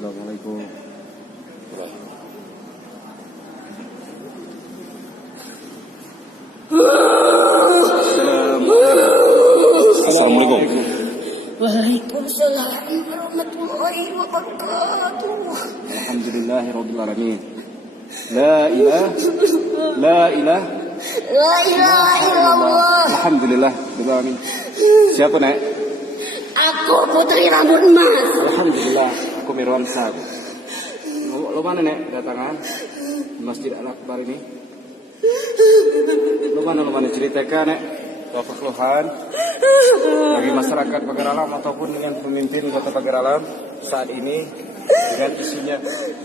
Assalamualaikum. Assalamualaikum. Waalaikumsalam warahmatullahi wabarakatuh. Alhamdulillahirabbil alamin. La ilaha illallah. Alhamdulillah rabbil alamin. Siapa, Nek? Aku Putri Rambut Emas. Alhamdulillah, aku Mirwan Sah. Lo mana, Nek, datangan Masjid Al-Akbar ini? Lo mana ceritakan, Nek, apa keluhan bagi masyarakat Pagar Alam ataupun dengan pemimpin Kota Pagar Alam saat ini dengan isinya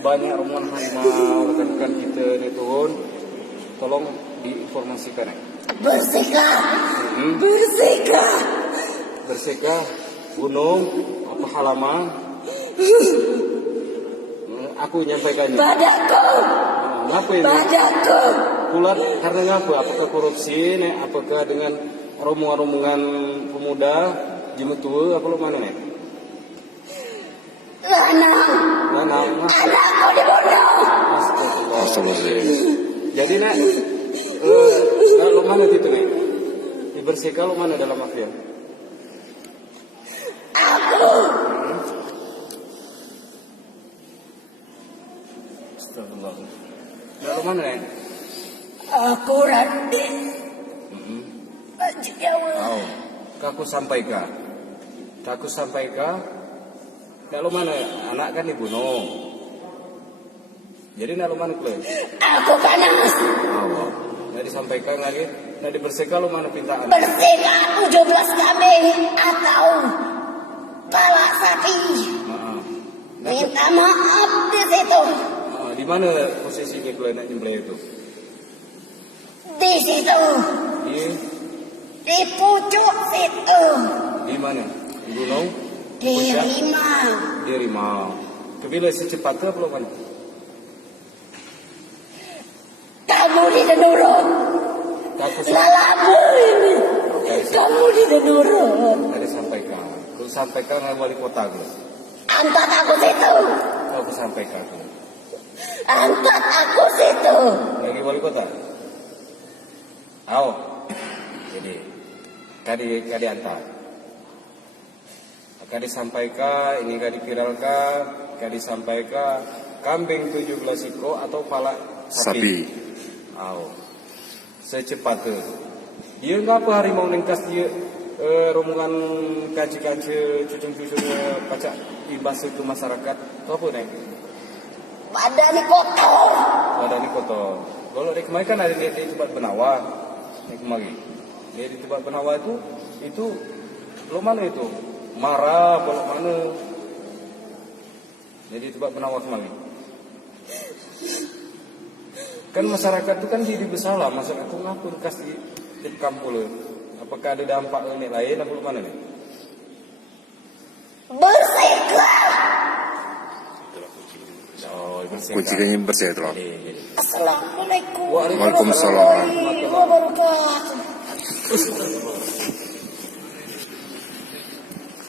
banyak rombongan harimau rekan-rekan kita di turun. Tolong diinformasikan, Nek. Bersihkah gunung apa halaman? Aku nyampaikannya. Padaku. Apa ini? Padaku. Pulat karena apa? Apakah korupsi, Nek? Apakah dengan rombongan pemuda jemetua apa lo mana, Nek? Lanang. Anakku dibunuh. Astagfirullah. Jadi, Nek, lo mana gitu, Nek? Dibersihkan lo mana dalam mafia? Aku. Astagfirullah. Lo mana, Nek? Aku Ranti. Oh, aku sampaikan. Kalau mana anak kan dibunuh. Jadi nak lu mana kle? Aku panas. Allah. Nak disampaikan lagi. Nak dibersihkan lu mana pintaan? Bersihkan 17 kambing atau pala sapi. Minta maaf di situ. Di mana posisinya kle nak nyembelih itu? Di situ. Di pucuk situ. Di mana? Di gunung? Di Rimau. Di Rimau. Kebila secepatnya belum mana? Kamu di Denurun. Lalamu ini. Kamu di Denurun. Tadi sampaikan. Lu sampaikan dengan wali kota gue. Angkat aku situ. Aku sampaikan. Angkat aku situ. Lagi wali kota. Ayo. Jadi kadi antar. Akan disampaikan, ini akan diviralkan, akan disampaikan kambing 17 ekor atau pala sapi. Oh. Secepatnya. Dia ngapa harimau nengkas dia rombongan kaji-kaji cucung-cucungnya pacak imbas ke masyarakat. Itu apa, Nek? Badan kotor. Kalau di kemarin kan ada di tempat Benawa. Di kemarin. Dia di tempat Benawa itu lo mana itu? Marah kalau mana? Jadi tempat Benawa kemarin. Kan masyarakat itu kan jadi bersalah. Masyarakat itu ngapun kasih di kampung. Apakah ada dampak ini lain apa mana nih? Bersihkan. Kuncinya bersih itu. Assalamualaikum Waalaikumsalam. warahmatullahi wabarakatuh.